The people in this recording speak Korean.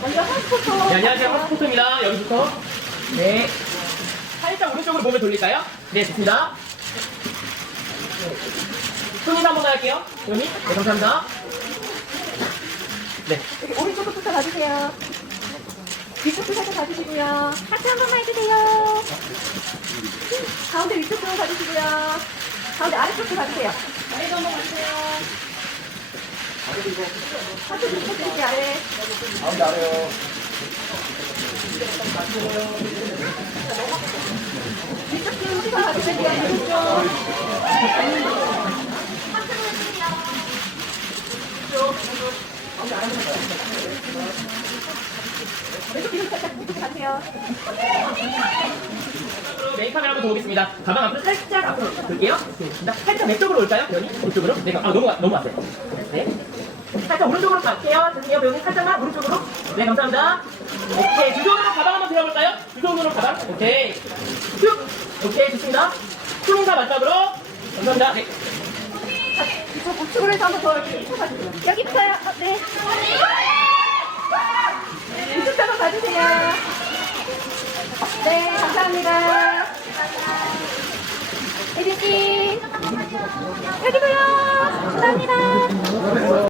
먼저 하스포터. 네, 안녕하세요. 하스포터입니다. 여기부터. 네. 살짝 오른쪽으로 몸을 돌릴까요? 네, 좋습니다. 네. 손이 한번 할게요. 여기. 네, 감사합니다. 네. 여기 오른쪽부터 봐주세요. 위쪽도 살짝 봐주시고요. 하트 한 번만 해주세요. 가운데 위쪽도 봐주시고요. 가운데 아래쪽도 봐주세요. 아래도 한번 봐주세요. 하트 좀 부탁드릴게요, 아래. 위쪽 가세요. 앞으로 메인 카메라 한번 더 오겠습니다. 가방 앞으로 살짝 앞으로 좋습니다. 살짝 왼쪽으로 올까요? 이쪽으로? 네, 아, 넘어, 넘어왔어요. 네. 살짝 오른쪽으로 갈게요. 죄송해요, 배우님. 살짝만 오른쪽으로. 네, 감사합니다. 오케이. 두 손으로 가방 한번 들어볼까요? 두 손으로 가방. 오케이. 쭉. 오케이, 좋습니다. 손인사 맞잡으로. 감사합니다. 네. 자, 이쪽 우측으로 해서 한번 더 이렇게. 여기부터요. 어, 네. 이쪽도 한번 봐주세요. 네, 감사합니다. 혜진 씨. 여기도요. 감사합니다.